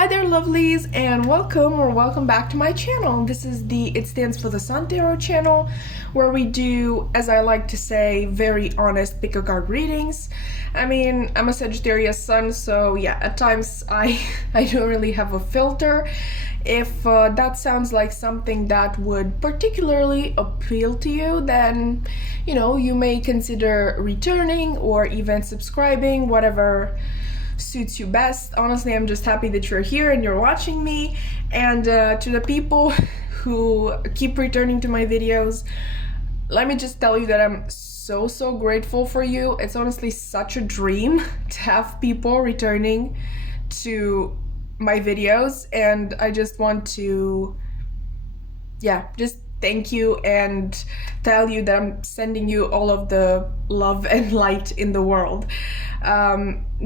Hi there lovelies, and welcome back to my channel. This is the It Stands for the Sun Tarot channel, where we do, as I like to say, very honest pick a card readings. I mean, I'm a Sagittarius sun, so yeah, at times I don't really have a filter. If that sounds like something that would particularly appeal to you, then you may consider returning or even subscribing, whatever suits you best. Honestly, I'm just happy that you're here and you're watching me. And to the people who keep returning to my videos, let me just tell you that I'm so grateful for you. It's honestly such a dream to have people returning to my videos, and I just want to just thank you and tell you that I'm sending you all of the love and light in the world.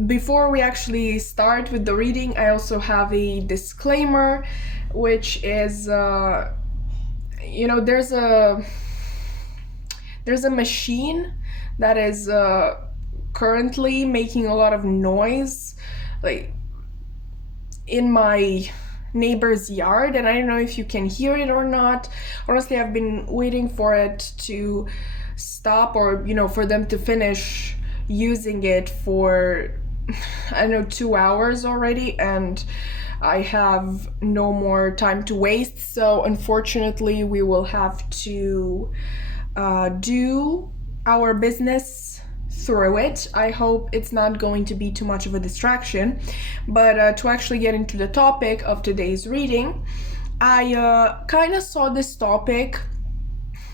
Before we actually start with the reading, I also have a disclaimer, which is there's a machine that is currently making a lot of noise, like in my neighbor's yard, and I don't know if you can hear it or not. Honestly, I've been waiting for it to stop, or for them to finish using it for I don't know, 2 hours already, and I have no more time to waste. So unfortunately, we will have to do our business through it. I hope it's not going to be too much of a distraction. But to actually get into the topic of today's reading, I kind of saw this topic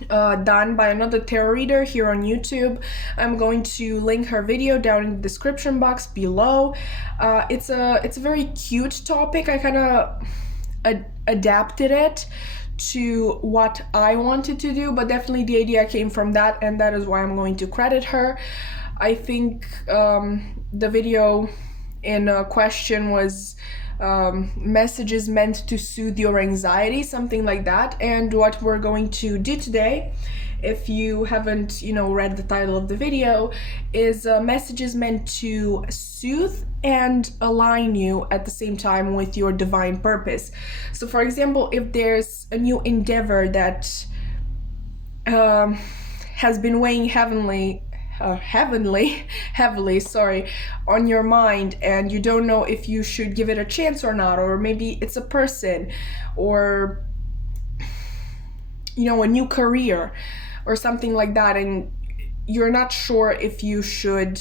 done by another tarot reader here on YouTube. I'm going to link her video down in the description box below. It's a very cute topic. I kind of adapted it to what I wanted to do, but definitely the idea came from that, and that is why I'm going to credit her. I think the video in question was messages meant to soothe your anxiety, something like that. And what we're going to do today, if you haven't read the title of the video, is messages meant to soothe and align you at the same time with your divine purpose. So for example, if there's a new endeavor that has been weighing heavily on your mind, and you don't know if you should give it a chance or not, or maybe it's a person, or a new career or something like that, and you're not sure if you should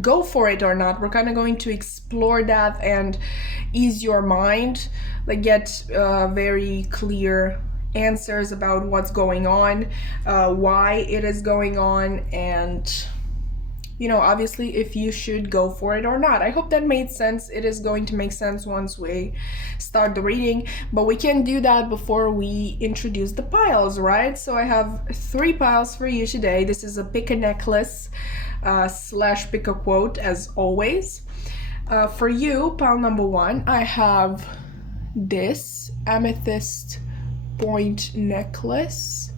go for it or not, we're kind of going to explore that and ease your mind, like get very clear answers about what's going on, why it is going on, and obviously if you should go for it or not. I hope that made sense. It is going to make sense once we start the reading, but we can do that before we introduce the piles, right? So I have 3 piles for you today. This is a pick a necklace / pick a quote, as always. For you, pile number 1, I have this amethyst point necklace.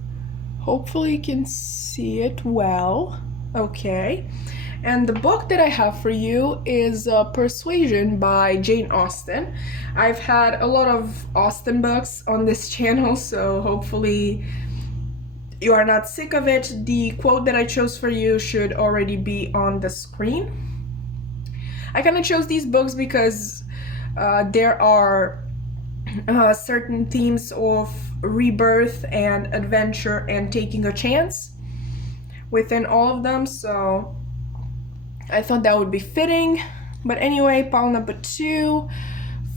Hopefully you can see it well. Okay, and the book that I have for you is Persuasion by Jane Austen. I've had a lot of Austen books on this channel, so hopefully you are not sick of it. The quote that I chose for you should already be on the screen. I kind of chose these books because there are certain themes of rebirth and adventure and taking a chance within all of them, so I thought that would be fitting. But anyway, pile number 2,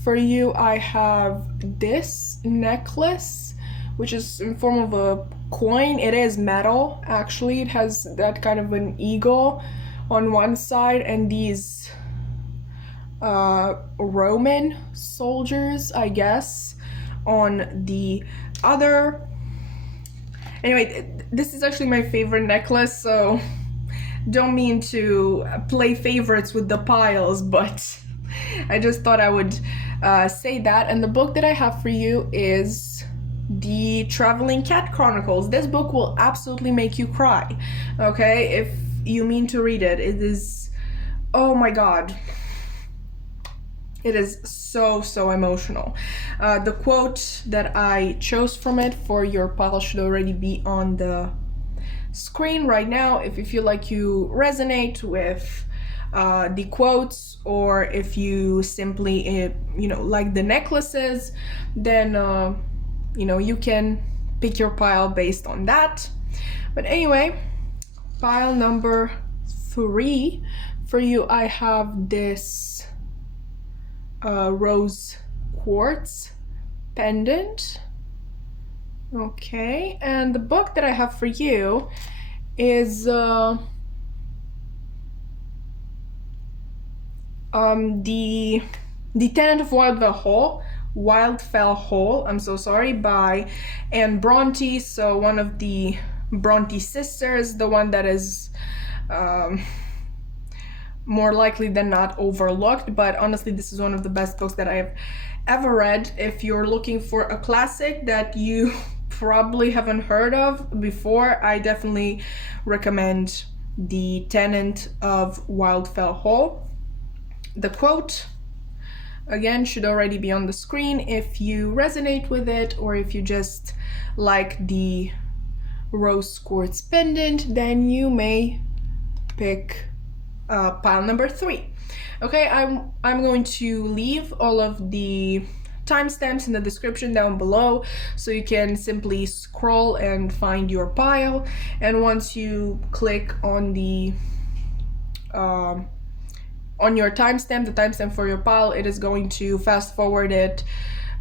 for you I have this necklace, which is in form of a coin. It is metal, actually. It has that kind of an eagle on one side and these Roman soldiers, I guess, on the other. Anyway, this is actually my favorite necklace, so don't mean to play favorites with the piles, but I just thought I would say that. And the book that I have for you is The Traveling Cat Chronicles. This book will absolutely make you cry, okay? If you mean to read it. It is, oh my god. It is so emotional. The quote that I chose from it for your pile should already be on the screen right now. If you feel like you resonate with the quotes, or if you simply like the necklaces, then you can pick your pile based on that. But anyway, pile number 3 for you, I have this rose quartz pendant. Okay, and the book that I have for you is the Tenant of Wildfell Hall, I'm so sorry, by Anne Bronte. So one of the Bronte sisters, the one that is more likely than not overlooked. But honestly, this is one of the best books that I have ever read. If you're looking for a classic that you probably haven't heard of before, I definitely recommend The Tenant of Wildfell Hall. The quote, again, should already be on the screen if you resonate with it, or if you just like the rose quartz pendant, then you may pick pile number 3. Okay, I'm going to leave all of the timestamps in the description down below, so you can simply scroll and find your pile. And once you click on the on your timestamp, the timestamp for your pile, it is going to fast forward it,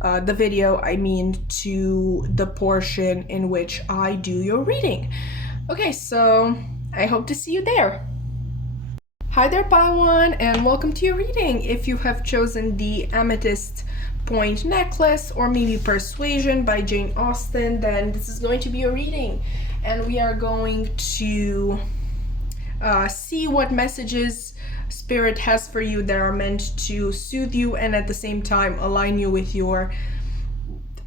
the video, I mean, to the portion in which I do your reading. Okay, so I hope to see you there. Hi there, pile 1, and welcome to your reading. If you have chosen the Amethyst Point Necklace, or maybe Persuasion by Jane Austen, then this is going to be your reading. And we are going to see what messages Spirit has for you that are meant to soothe you and at the same time align you with your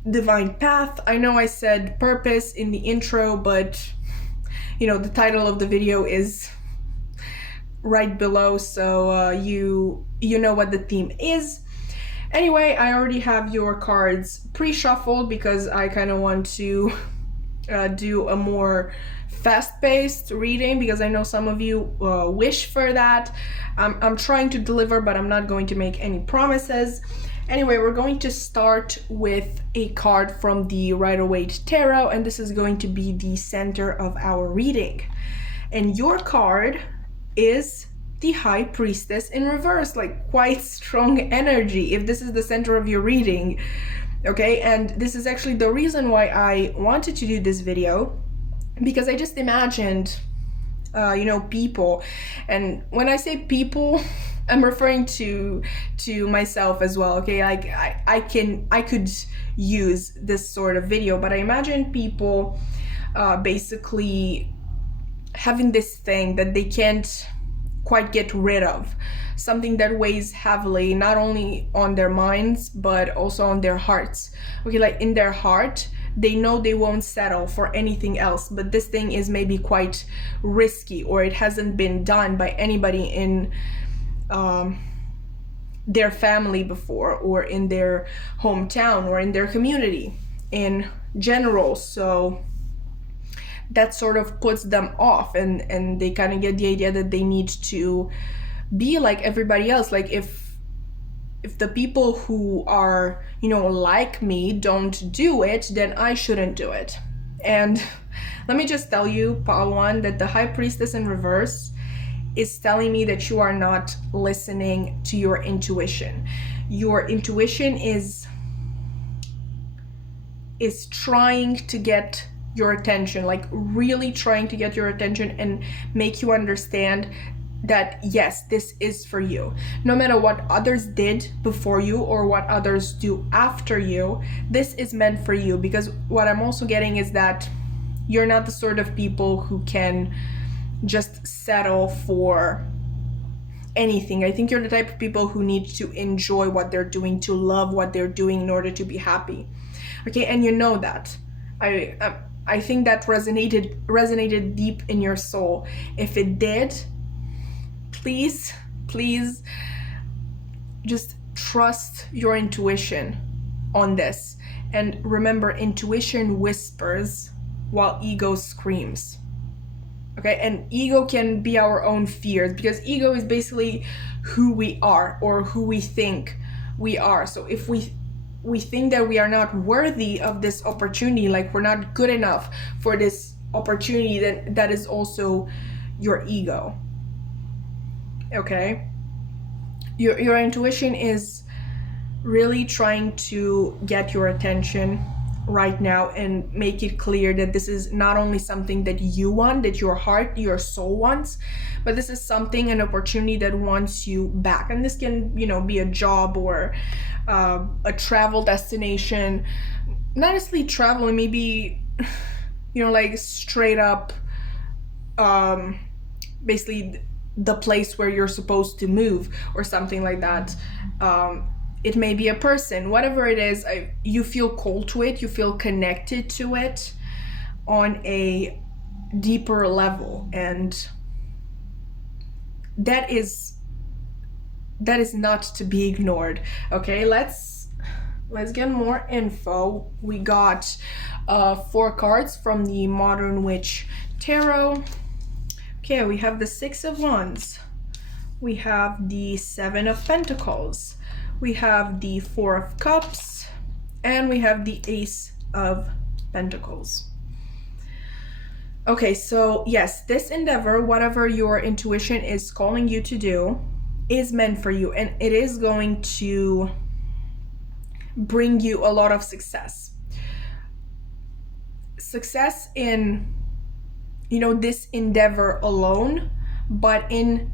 divine path. I know I said purpose in the intro, but the title of the video is right below, so you know what the theme is. Anyway, I already have your cards pre-shuffled because I kind of want to do a more fast-paced reading, because I know some of you wish for that. I'm trying to deliver, but I'm not going to make any promises. Anyway, we're going to start with a card from the Rider-Waite Tarot, and this is going to be the center of our reading. And your card is the High Priestess in reverse, like quite strong energy if this is the center of your reading. Okay, and this is actually the reason why I wanted to do this video, because I just imagined people, and when I say people, I'm referring to myself as well. Okay, like I could use this sort of video, but I imagine people basically having this thing that they can't quite get rid of, something that weighs heavily not only on their minds but also on their hearts. Okay, like in their heart they know they won't settle for anything else, but this thing is maybe quite risky, or it hasn't been done by anybody in their family before, or in their hometown, or in their community in general. So that sort of puts them off, and they kind of get the idea that they need to be like everybody else. Like if the people who are like me don't do it, then I shouldn't do it. And let me just tell you, pile 1, that the High Priestess in reverse is telling me that you are not listening to your intuition. Your intuition is trying to get your attention, like really trying to get your attention and make you understand that yes, this is for you. No matter what others did before you or what others do after you, this is meant for you. Because what I'm also getting is that you're not the sort of people who can just settle for anything. I think you're the type of people who need to enjoy what they're doing, to love what they're doing in order to be happy. Okay, and you know that. I think that resonated deep in your soul. If it did, please just trust your intuition on this. And remember, intuition whispers while ego screams. Okay, and ego can be our own fears, because ego is basically who we are or who we think we are. So if we think that we are not worthy of this opportunity, like we're not good enough for this opportunity, then that is also your ego. Okay, your intuition is really trying to get your attention right now and make it clear that this is not only something that you want, that your heart, your soul wants, but this is something, an opportunity that wants you back. And this can, you know, be a job or a travel destination. Not necessarily traveling, maybe, you know, like straight up basically the place where you're supposed to move or something like that. It may be a person, whatever it is, you feel called to it, you feel connected to it on a deeper level, and that is not to be ignored. Okay, let's get more info. We got 4 cards from the Modern Witch Tarot. Okay, we have the 6 of Wands, we have the 7 of Pentacles, we have the 4 of Cups, and we have the Ace of Pentacles. Okay, so yes, this endeavor, whatever your intuition is calling you to do, is meant for you, and it is going to bring you a lot of success. Success in, you know, this endeavor alone, but in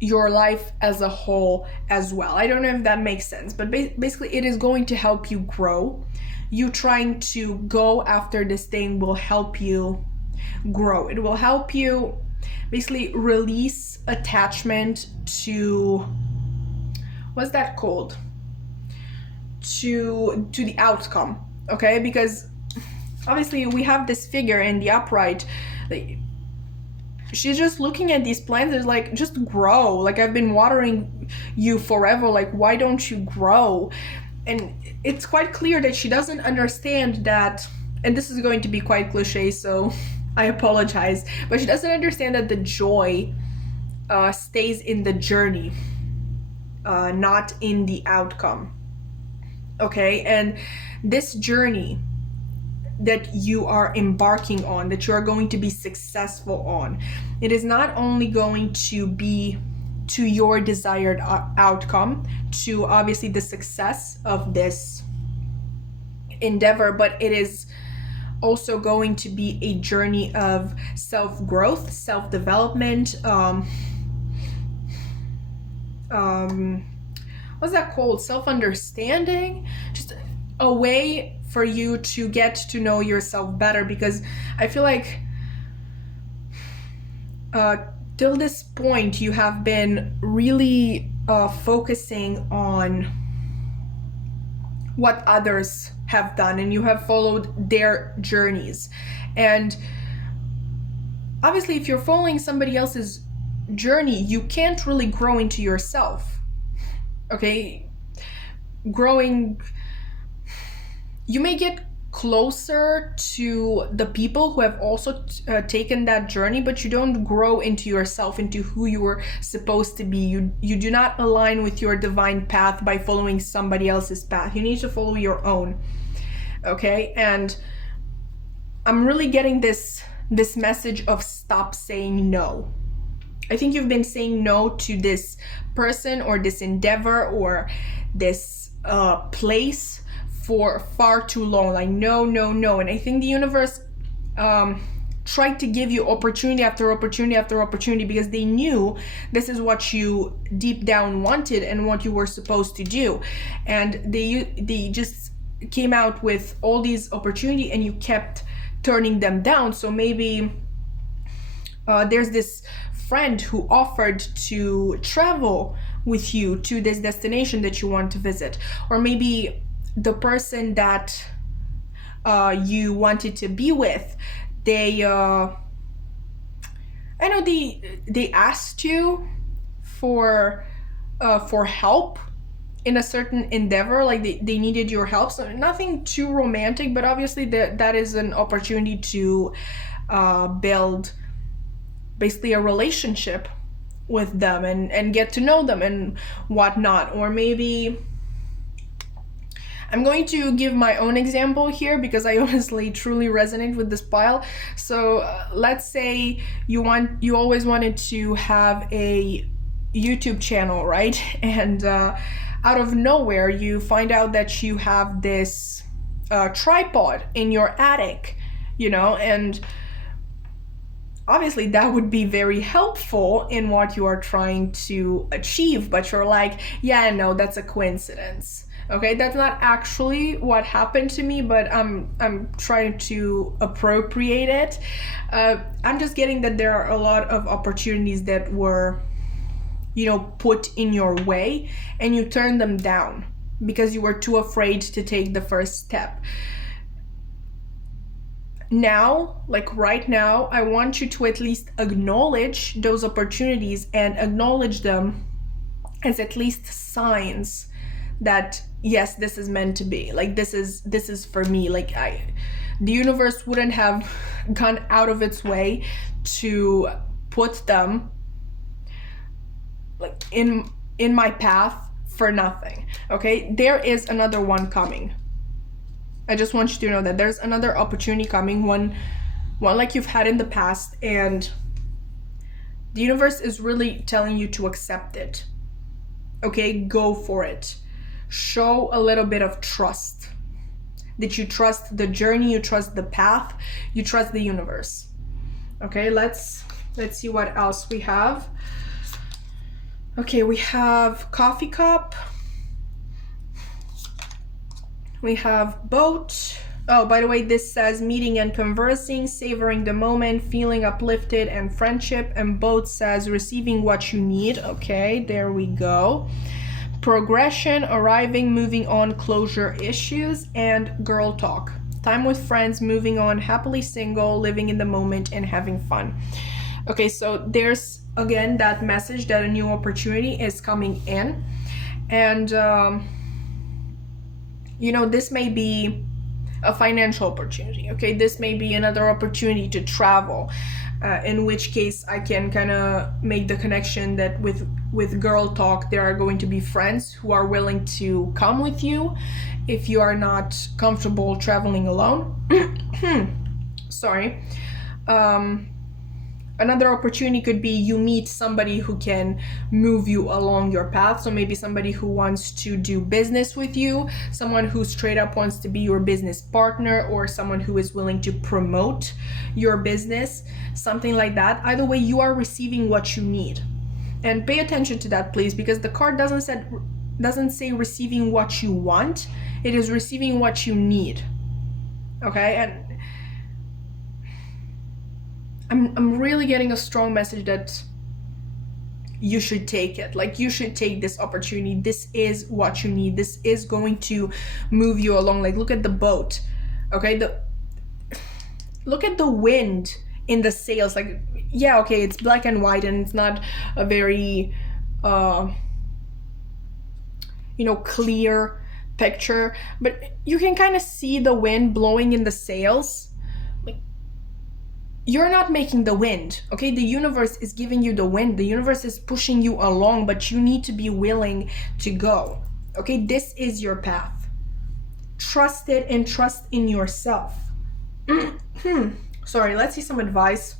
your life as a whole as well. I don't know if that makes sense, but basically it is going to help you grow. You trying to go after this thing will help you grow. It will help you basically release attachment to, what's that called? To the outcome, okay? Because obviously we have this figure in the upright, like, she's just looking at these plants. It's like, just grow. Like, I've been watering you forever. Like, why don't you grow? And it's quite clear that she doesn't understand that, and this is going to be quite cliche, so I apologize, but she doesn't understand that the joy stays in the journey, not in the outcome. Okay, and this journey that you are embarking on, that you are going to be successful on, it is not only going to be to your desired outcome, to obviously the success of this endeavor, but it is also going to be a journey of self-growth, self-development, what's that called? Self-understanding, just a way for you to get to know yourself better, because I feel like till this point you have been really focusing on what others have done, and you have followed their journeys. And obviously if you're following somebody else's journey, you can't really grow into yourself. Okay, growing, you may get closer to the people who have also taken that journey, but you don't grow into yourself, into who you were supposed to be. You do not align with your divine path by following somebody else's path. You need to follow your own. Okay, and I'm really getting this message of stop saying no. I think you've been saying no to this person or this endeavor or this place for far too long. Like, no. And I think the universe tried to give you opportunity after opportunity after opportunity, because they knew this is what you deep down wanted and what you were supposed to do. And they just came out with all these opportunity and you kept turning them down. So maybe there's this friend who offered to travel with you to this destination that you want to visit, or maybe the person that you wanted to be with, they asked you for help in a certain endeavor, like they needed your help. So nothing too romantic, but obviously that is an opportunity to build basically a relationship with them and get to know them and whatnot. Or maybe I'm going to give my own example here because I honestly truly resonate with this pile. So let's say you always wanted to have a YouTube channel, right? And out of nowhere you find out that you have this tripod in your attic, you know, and obviously that would be very helpful in what you are trying to achieve, but you're like, yeah, no, that's a coincidence. Okay, that's not actually what happened to me, but I'm trying to appropriate it. I'm just getting that there are a lot of opportunities that were, you know, put in your way and you turned them down because you were too afraid to take the first step. Now, like right now, I want you to at least acknowledge those opportunities and acknowledge them as at least signs that yes, this is meant to be. Like this is for me. Like the universe wouldn't have gone out of its way to put them like in my path for nothing. Okay, there is another one coming. I just want you to know that there's another opportunity coming, one like you've had in the past, and the universe is really telling you to accept it. Okay, go for it. Show a little bit of trust. That you trust the journey, you trust the path, you trust the universe. Okay, let's see what else we have. Okay, we have coffee cup. We have boat. Oh, by the way, this says meeting and conversing, savoring the moment, feeling uplifted, and friendship. And boat says receiving what you need. Okay, there we go. Progression, arriving, moving on, closure issues, and girl talk. Time with friends, moving on, happily single, living in the moment, and having fun. Okay, so there's again that message that a new opportunity is coming in. And you know, this may be a financial opportunity. Okay, this may be another opportunity to travel, in which case I can kind of make the connection that with girl talk there are going to be friends who are willing to come with you if you are not comfortable traveling alone. Sorry. Another opportunity could be you meet somebody who can move you along your path. So maybe somebody who wants to do business with you, someone who straight up wants to be your business partner, or someone who is willing to promote your business, something like that. Either way, you are receiving what you need. And pay attention to that, please, because the card doesn't say receiving what you want. It is receiving what you need. Okay? And I'm really getting a strong message that you should take it. Like, you should take this opportunity. This is what you need. This is going to move you along. Like, look at the boat. Okay, look at the wind in the sails. Like, yeah, okay, it's black and white and it's not a very clear picture, but you can kind of see the wind blowing in the sails. You're not making the wind, okay? The universe is giving you the wind. The universe is pushing you along, but you need to be willing to go, okay? This is your path. Trust it and trust in yourself. Sorry, let's see some advice.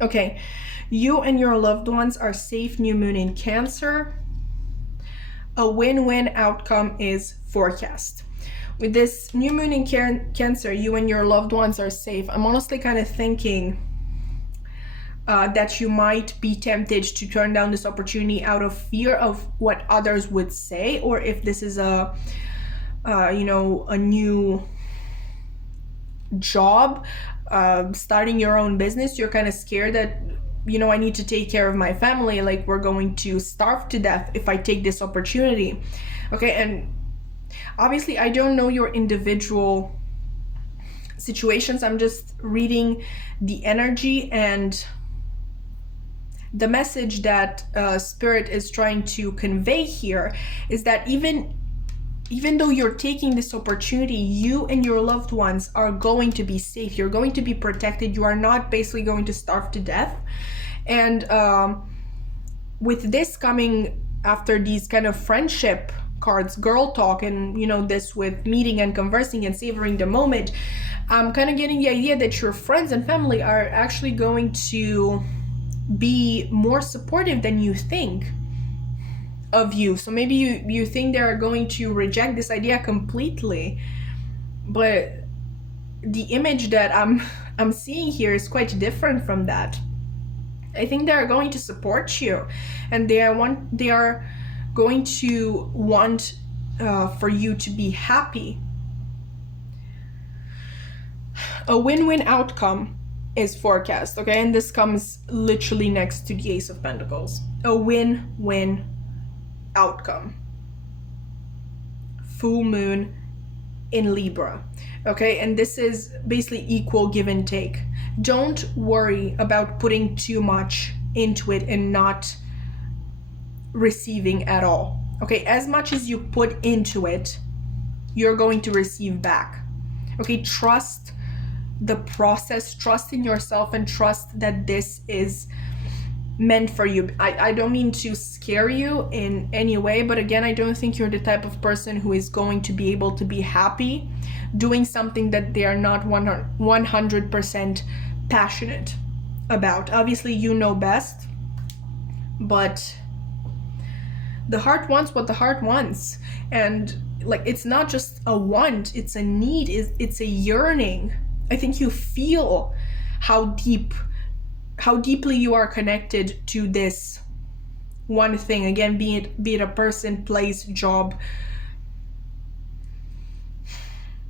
Okay, you and your loved ones are safe. New moon in Cancer. A win-win outcome is forecast. With this new moon in Cancer, you and your loved ones are safe. I'm honestly kind of thinking that you might be tempted to turn down this opportunity out of fear of what others would say, or if this is a new job, starting your own business, you're kind of scared that, I need to take care of my family, like we're going to starve to death if I take this opportunity. Okay, and obviously I don't know your individual situations. I'm just reading the energy, and the message that Spirit is trying to convey here is that even though you're taking this opportunity, you and your loved ones are going to be safe. You're going to be protected. You are not basically going to starve to death. And with this coming after these kind of friendship cards, girl talk, and this with meeting and conversing and savoring the moment, I'm kind of getting the idea that your friends and family are actually going to be more supportive than you think of you. So maybe you think they are going to reject this idea completely, but the image that I'm seeing here is quite different from that. I think they are going to support you, and they are going to want for you to be happy. A win-win outcome is forecast, okay? And this comes literally next to the Ace of Pentacles. A win-win outcome. Full moon in Libra, okay? And this is basically equal give and take. Don't worry about putting too much into it and not receiving at all, okay? As much as you put into it, you're going to receive back, okay? Trust the process, trust in yourself, and trust that this is meant for you. I don't mean to scare you in any way, but again, I don't think you're the type of person who is going to be able to be happy doing something that they are not 100% passionate about. Obviously, you know best, but the heart wants what the heart wants. And like, it's not just a want, it's a need, it's a yearning. I think you feel how deeply you are connected to this one thing. Again, be it a person, place, job.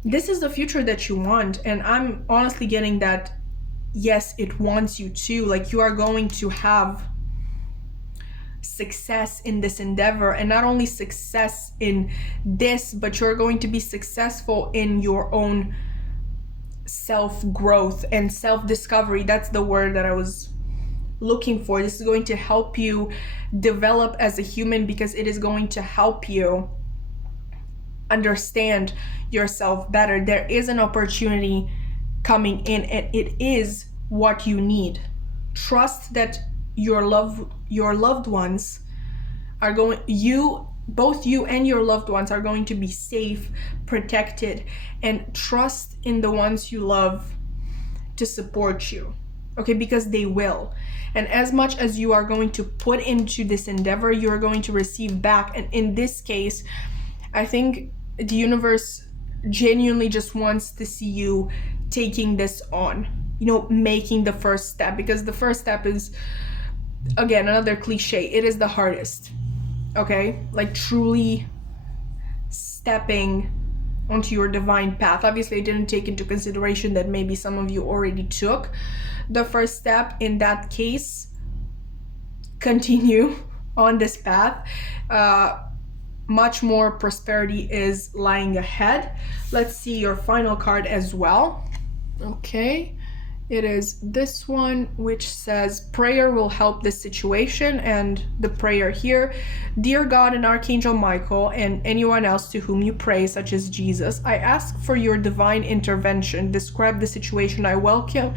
This is the future that you want, and I'm honestly getting that, yes, it wants you to. Like, you are going to have success in this endeavor, and not only success in this, but you're going to be successful in your own self-growth and self-discovery. That's the word that I was looking for. This is going to help you develop as a human, because it is going to help you understand yourself better. There is an opportunity coming in, and it is what you need. Trust that your loved ones are going, both you and your loved ones are going to be safe, protected, and trust in the ones you love to support you, okay? Because they will. And as much as you are going to put into this endeavor, you are going to receive back. And in this case, I think the universe genuinely just wants to see you taking this on, making the first step, because the first step is, again, another cliche, it is the hardest. Okay, like truly stepping onto your divine path. Obviously, I didn't take into consideration that maybe some of you already took the first step. In that case, continue on this path. Much more prosperity is lying ahead. Let's see your final card as well. Okay. It is this one, which says prayer will help this situation. And the prayer here: dear God and Archangel Michael and anyone else to whom you pray, such as Jesus, I ask for your divine intervention. Describe the situation. I welcome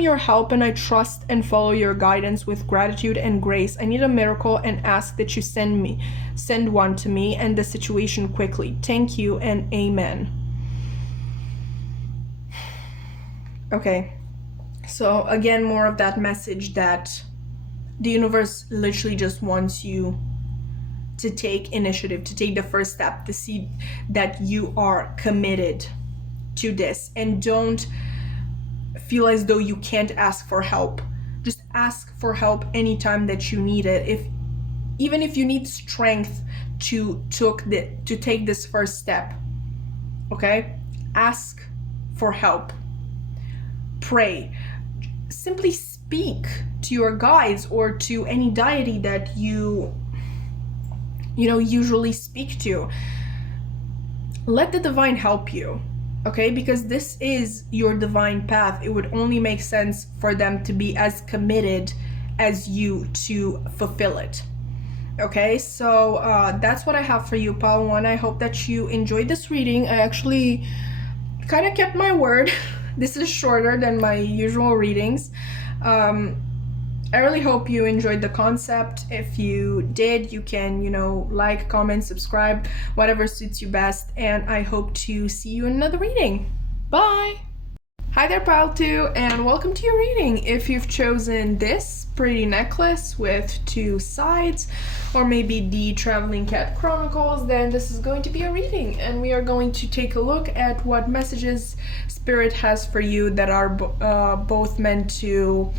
your help, and I trust and follow your guidance with gratitude and grace. I need a miracle and ask that you send one to me and the situation quickly. Thank you and amen. Okay, so again, more of that message that the universe literally just wants you to take initiative, to take the first step, to see that you are committed to this. And don't feel as though you can't ask for help. Just ask for help anytime that you need it. Even if you need strength to take this first step, okay? Ask for help. Pray. Simply speak to your guides or to any deity that you usually speak to. Let the divine help you, okay? Because this is your divine path. It would only make sense for them to be as committed as you to fulfill it. Okay, so that's what I have for you, pile 1. I hope that you enjoyed this reading. I actually kind of kept my word. This is shorter than my usual readings. I really hope you enjoyed the concept. If you did, you can, like, comment, subscribe, whatever suits you best. And I hope to see you in another reading. Bye! Hi there, pile 2, and welcome to your reading. If you've chosen this pretty necklace with 2 sides, or maybe the Traveling Cat Chronicles, then this is going to be a reading, and we are going to take a look at what messages Spirit has for you that are both meant to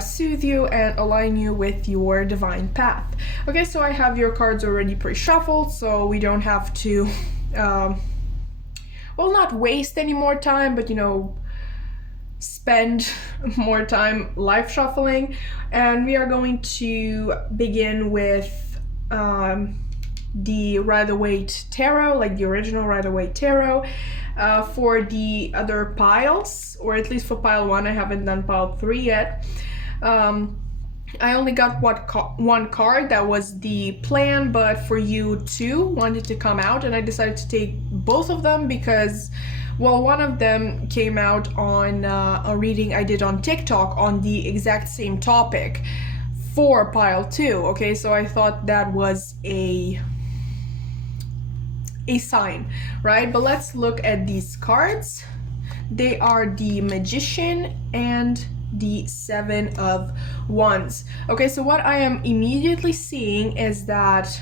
soothe you and align you with your divine path. Okay, so I have your cards already pre-shuffled, so we don't have to, well, not waste any more time, but spend more time live shuffling. And we are going to begin with the Rider-Waite tarot, like the original Rider-Waite tarot. For the other piles, or at least for pile 1, I haven't done pile 3 yet. I only got one card. That was the plan, but for you 2 wanted to come out, and I decided to take both of them because, well, one of them came out on a reading I did on TikTok on the exact same topic for pile 2. Okay, so I thought that was a sign, right? But let's look at these cards. They are the Magician and the 7 of Wands. Okay, so what I am immediately seeing is that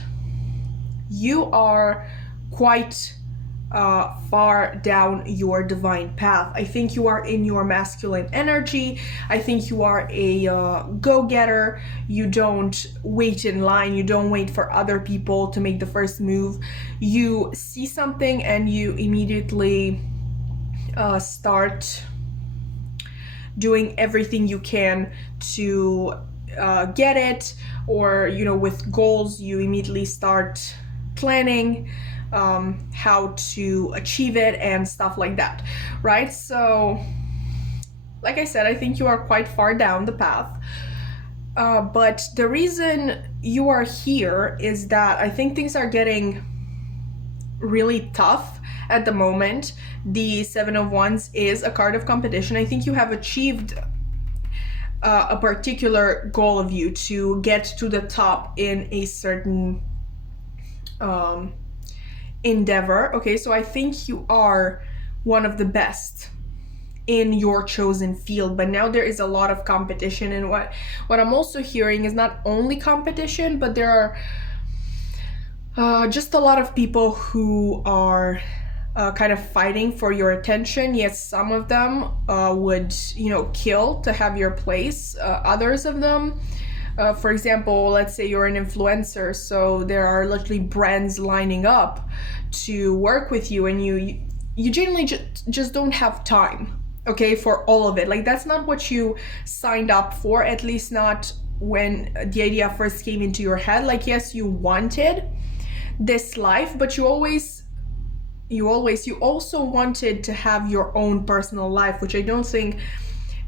you are quite far down your divine path. I think you are in your masculine energy. I think you are a go-getter. You don't wait in line. You don't wait for other people to make the first move. You see something and you immediately start doing everything you can to get it, or with goals you immediately start planning how to achieve it and stuff like that, right? So like I said, I think you are quite far down the path, but the reason you are here is that I think things are getting really tough at the moment. The 7 of Wands is a card of competition. I think you have achieved a particular goal of you to get to the top in a certain endeavor. Okay, so I think you are one of the best in your chosen field, but now there is a lot of competition. And what I'm also hearing is not only competition, but there are just a lot of people who are kind of fighting for your attention. Yes, some of them would kill to have your place. Others of them, for example, let's say you're an influencer, so there are literally brands lining up to work with you, and you generally just don't have time, okay, for all of it. Like, that's not what you signed up for, at least not when the idea first came into your head. Like, yes, you wanted this life, but you also wanted to have your own personal life, which I don't think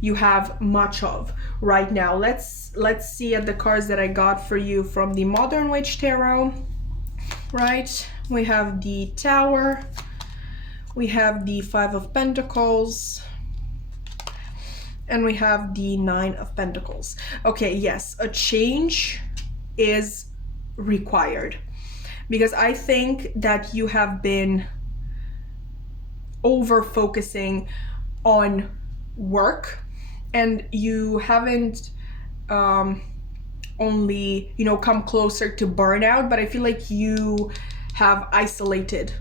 you have much of right now. Let's see at the cards that I got for you from the Modern Witch Tarot, right? We have the Tower, we have the 5 of Pentacles, and we have the 9 of Pentacles. Okay, yes, a change is required, because I think that you have been over focusing on work, and you haven't only come closer to burnout, but I feel like you have isolated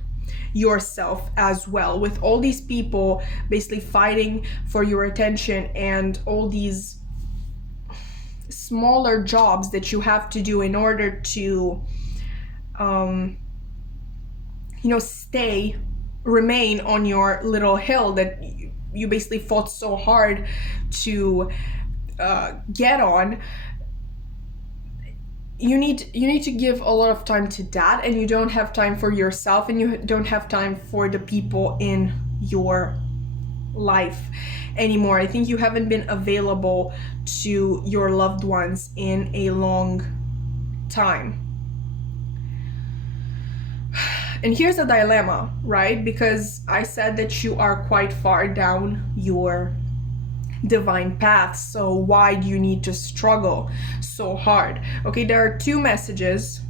yourself as well, with all these people basically fighting for your attention, and all these smaller jobs that you have to do in order to remain on your little hill that you basically fought so hard to get on. You need to give a lot of time to that, and you don't have time for yourself, and you don't have time for the people in your life anymore. I think you haven't been available to your loved ones in a long time. And here's a dilemma, right? Because I said that you are quite far down your divine path, so why do you need to struggle so hard? Okay, there are two messages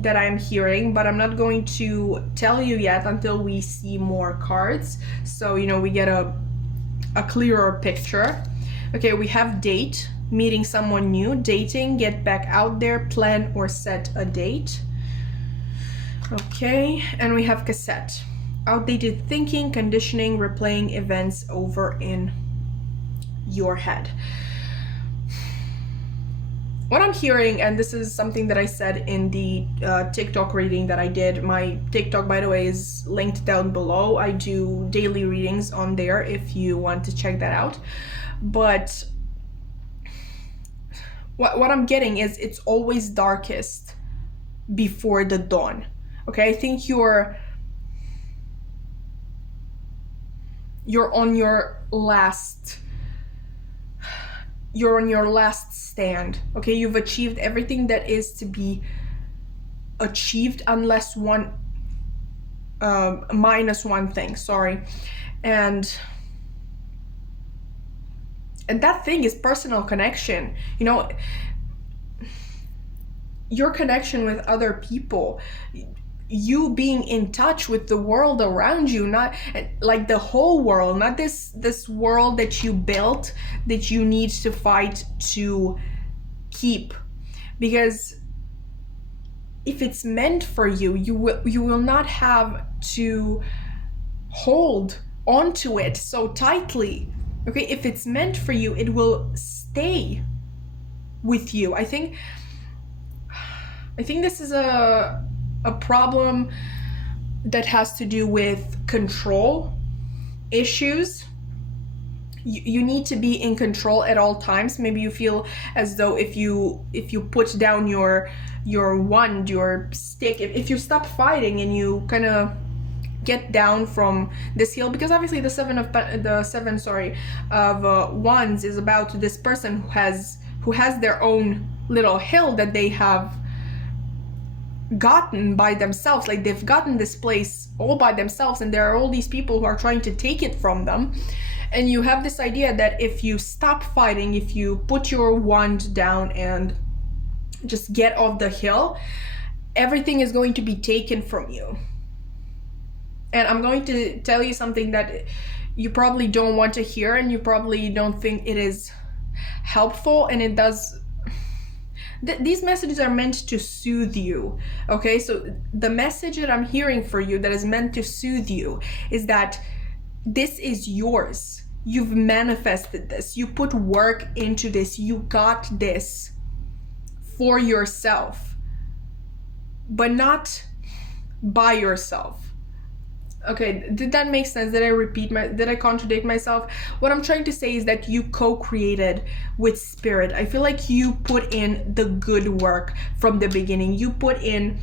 that I'm hearing, but I'm not going to tell you yet until we see more cards, so we get a clearer picture. Okay, we have date, meeting someone new, dating, get back out there, plan or set a date. Okay, and we have cassette, outdated thinking, conditioning, replaying events over in your head. What I'm hearing, and this is something that I said in the TikTok reading that I did. My TikTok, by the way, is linked down below. I do daily readings on there if you want to check that out. But what I'm getting is it's always darkest before the dawn. Okay, I think you're on your last stand. Okay, you've achieved everything that is to be achieved, unless minus one thing, sorry. And that thing is personal connection. Your connection with other people, you being in touch with the world around you, not like the whole world, not this world that you built that you need to fight to keep. Because if it's meant for you, you will not have to hold onto it so tightly. Okay, if it's meant for you, it will stay with you. I think this is a problem that has to do with control issues. You need to be in control at all times. Maybe you feel as though if you put down your wand, your stick, if you stop fighting and you kind of get down from this hill, because obviously the seven of wands is about this person who has their own little hill that they have gotten by themselves. Like, they've gotten this place all by themselves, and there are all these people who are trying to take it from them. And you have this idea that if you stop fighting, if you put your wand down and just get off the hill, everything is going to be taken from you. And I'm going to tell you something that you probably don't want to hear, and you probably don't think it is helpful, and it does. These messages are meant to soothe you. Okay, so the message that I'm hearing for you that is meant to soothe you is that this is yours. You've manifested this. You put work into this. You got this for yourself, but not by yourself. Okay, did that make sense? Did I contradict myself? What I'm trying to say is that you co-created with spirit. I feel like you put in the good work from the beginning. You put in,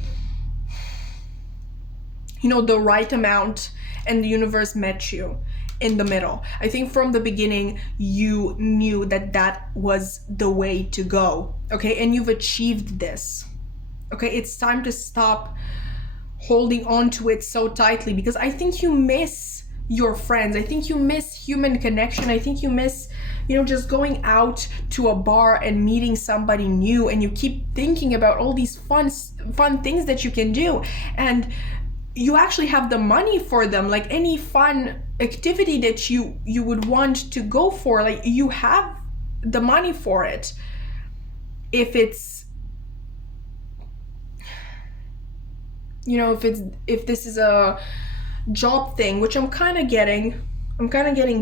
the right amount, and the universe met you in the middle. I think from the beginning, you knew that was the way to go. Okay, and you've achieved this. Okay, it's time to stop holding on to it so tightly, because I think you miss your friends. I think you miss human connection. I think you miss, just going out to a bar and meeting somebody new, and you keep thinking about all these fun things that you can do, and you actually have the money for them. Like, any fun activity that you would want to go for, like, you have the money for it. If it's if this is a job thing, which I'm kind of getting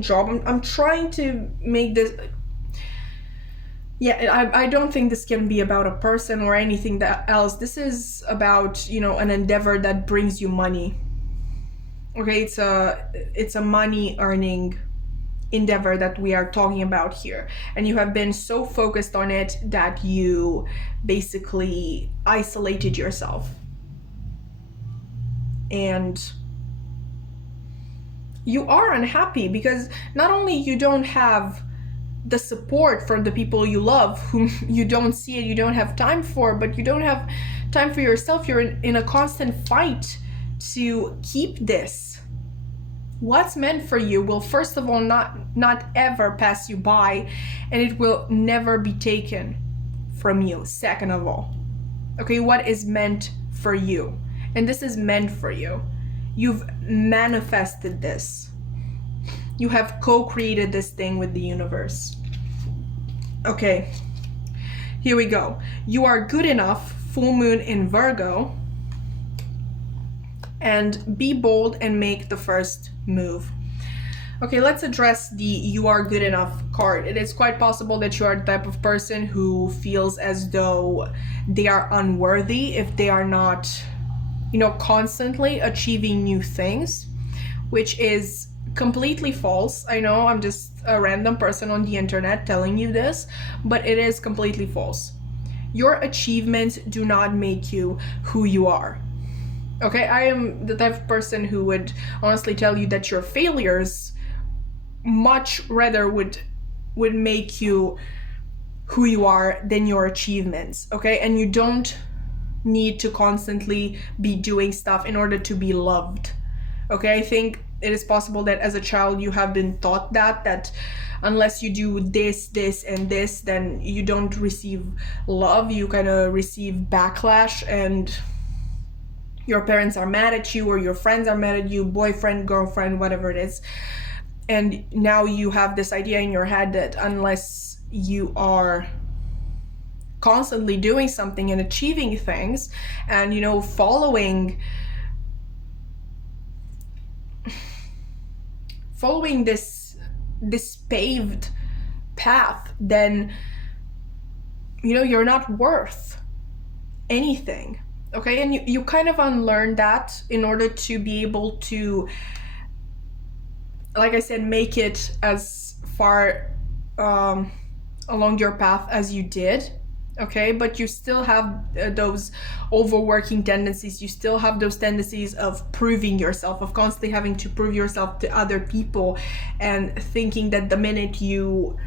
job. I'm trying to make this. Yeah, I don't think this can be about a person or anything else. This is about, an endeavor that brings you money. Okay, it's a money earning endeavor that we are talking about here, and you have been so focused on it that you basically isolated yourself. And you are unhappy because not only you don't have the support from the people you love, whom you don't see and you don't have time for, but you don't have time for yourself. You're in a constant fight to keep this. What's meant for you will first of all not ever pass you by, and it will never be taken from you, second of all. Okay, what is meant for you? And this is meant for you. You've manifested this. You have co-created this thing with the universe. Okay, here we go. You are good enough, full moon in Virgo, and be bold and make the first move. Okay, let's address the you are good enough card. It is quite possible that you are the type of person who feels as though they are unworthy if they are not, constantly achieving new things, which is completely false. I know I'm just a random person on the internet telling you this, but it is completely false. Your achievements do not make you who you are. Okay, I am the type of person who would honestly tell you that your failures much rather would make you who you are than your achievements. Okay, and you don't need to constantly be doing stuff in order to be loved. Okay, I think it is possible that as a child you have been taught that unless you do this and this, then you don't receive love. You kind of receive backlash, and your parents are mad at you, or your friends are mad at you, boyfriend, girlfriend, whatever it is. And now you have this idea in your head that unless you are constantly doing something and achieving things and following this paved path, then you're not worth anything. Okay, and you kind of unlearn that in order to be able to, like I said, make it as far along your path as you did. Okay, but you still have those overworking tendencies. You still have those tendencies of proving yourself, of constantly having to prove yourself to other people, and thinking that the minute you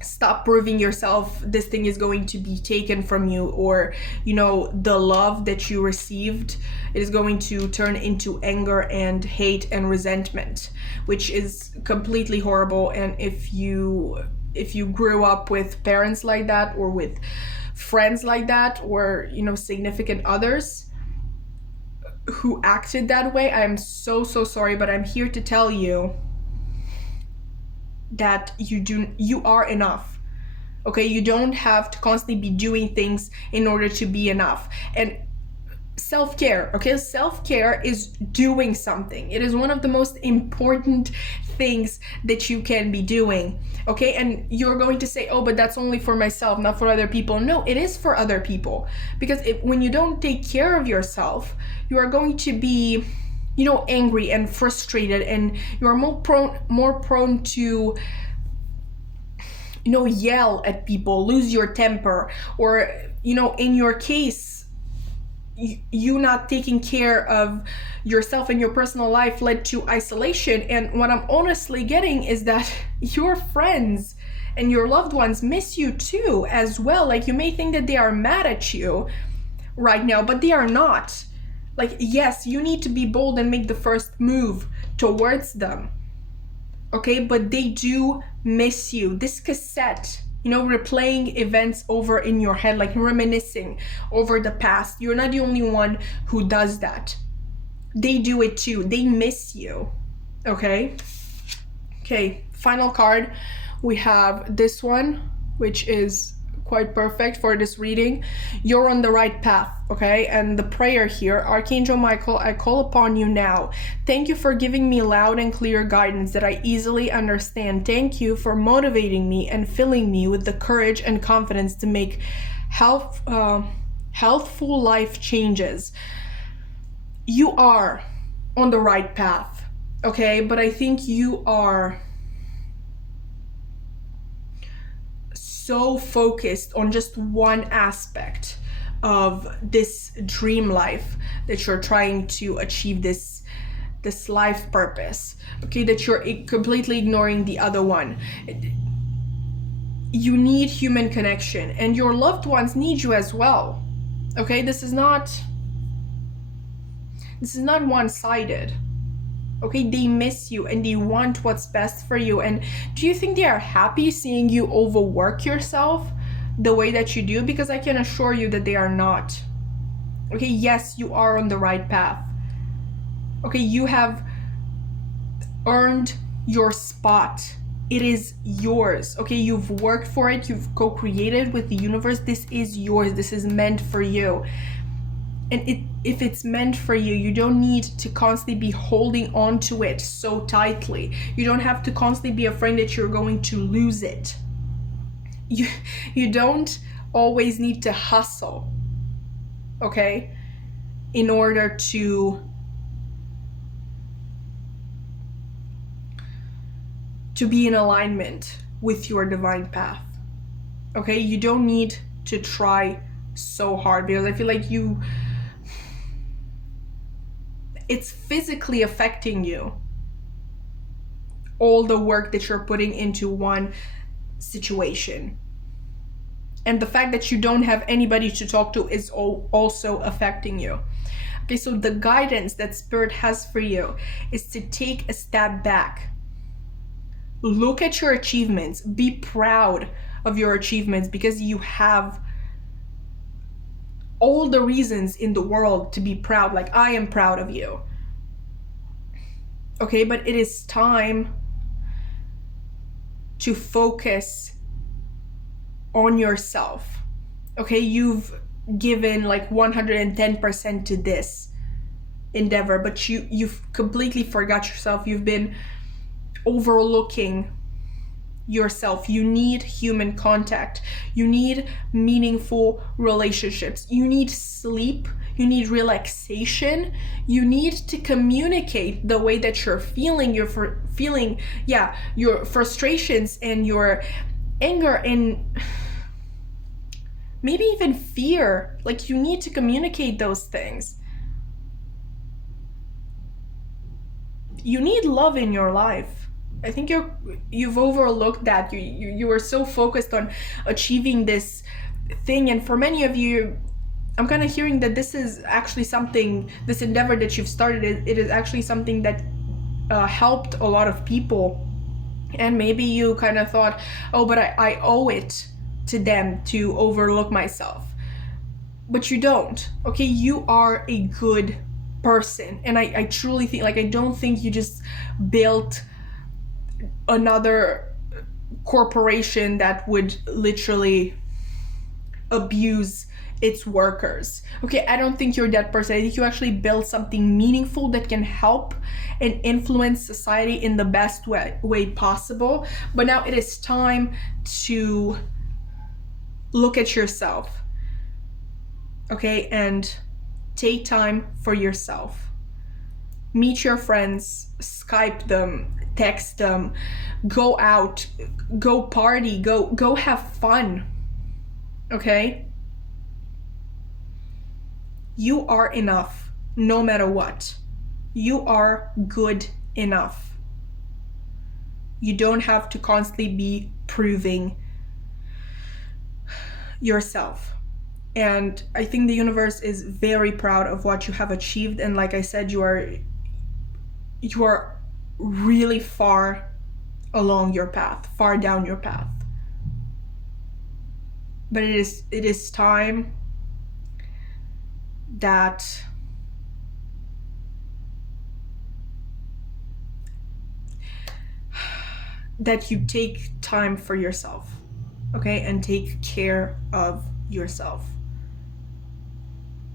stop proving yourself, this thing is going to be taken from you, or the love that you received is going to turn into anger and hate and resentment, which is completely horrible. And if you grew up with parents like that, or with friends like that, or significant others who acted that way, I am so sorry, but I'm here to tell you that you are enough. Okay, you don't have to constantly be doing things in order to be enough. And self-care, okay, self-care is doing something. It is one of the most important things that you can be doing. Okay, and you're going to say, oh, but that's only for myself, not for other people. No, it is for other people, because when you don't take care of yourself, you are going to be angry and frustrated, and you're more prone to yell at people, lose your temper, or in your case, you not taking care of yourself and your personal life led to isolation. And what I'm honestly getting is that your friends and your loved ones miss you too as well. Like, you may think that they are mad at you right now, but they are not. Like, yes, you need to be bold and make the first move towards them. Okay, but they do miss you. This cassette, replaying events over in your head, like reminiscing over the past. You're not the only one who does that. They do it too. They miss you. Okay, final card. We have this one, which is quite perfect for this reading. You're on the right path. Okay, and the prayer here: Archangel Michael, I call upon you now. Thank you for giving me loud and clear guidance that I easily understand. Thank you for motivating me and filling me with the courage and confidence to make healthful life changes. You are on the right path, okay, but I think you are so focused on just one aspect of this dream life that you're trying to achieve, this this life purpose, okay, that you're completely ignoring the other one. You need human connection, and your loved ones need you as well, okay? This is not one-sided, okay? They miss you and they want what's best for you. And do you think they are happy seeing you overwork yourself the way that you do? Because I can assure you that they are not. Okay, yes, you are on the right path. Okay, you have earned your spot. It is yours. Okay, you've worked for it, you've co-created with the universe. This is yours. This is meant for you. And if it's meant for you, you don't need to constantly be holding on to it so tightly. You don't have to constantly be afraid that you're going to lose it. You don't always need to hustle, okay, in order to be in alignment with your divine path. Okay, you don't need to try so hard, because I feel like it's physically affecting you, all the work that you're putting into one situation. And the fact that you don't have anybody to talk to is also affecting you. Okay, so the guidance that Spirit has for you is to take a step back. Look at your achievements. Be proud of your achievements, because you have all the reasons in the world to be proud. Like, I am proud of you. Okay, but it is time to focus on yourself. Okay, you've given like 110% to this endeavor, but you've completely forgot yourself. You've been overlooking yourself. You need human contact. You need meaningful relationships. You need sleep. You need relaxation. You need to communicate the way that you're feeling. Your frustrations and your anger and maybe even fear. Like, you need to communicate those things. You need love in your life. I think you've overlooked that. You were so focused on achieving this thing, and for many of you, I'm kind of hearing that this is actually something, this endeavor that you've started, it is actually something that helped a lot of people. And maybe you kind of thought, oh, but I owe it to them to overlook myself. But you don't. Okay, you are a good person, and I truly think, like, I don't think you just built another corporation that would literally abuse its workers. Okay, I don't think you're that person. I think you actually built something meaningful that can help and influence society in the best way possible. But now it is time to look at yourself, okay, and take time for yourself. Meet your friends, Skype them, text them, go out, go party, go have fun, okay? You are enough, no matter what. You are good enough. You don't have to constantly be proving yourself. And I think the universe is very proud of what you have achieved. And like I said, you are really far along your path, far down your path. But it is time that you take time for yourself, okay, and take care of yourself.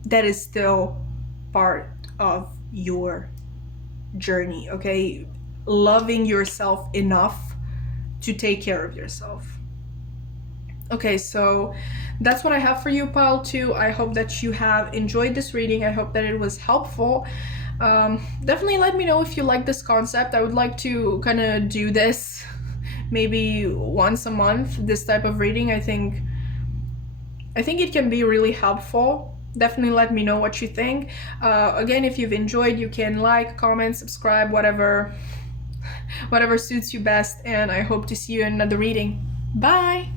That is still part of your journey, okay? Loving yourself enough to take care of yourself. Okay, so that's what I have for you, pile 2. I hope that you have enjoyed this reading. I hope that it was helpful. Definitely let me know if you like this concept. I would like to kind of do this maybe once a month, this type of reading. I think it can be really helpful. Definitely let me know what you think. Again, if you've enjoyed, you can like, comment, subscribe, whatever suits you best, and I hope to see you in another reading. Bye!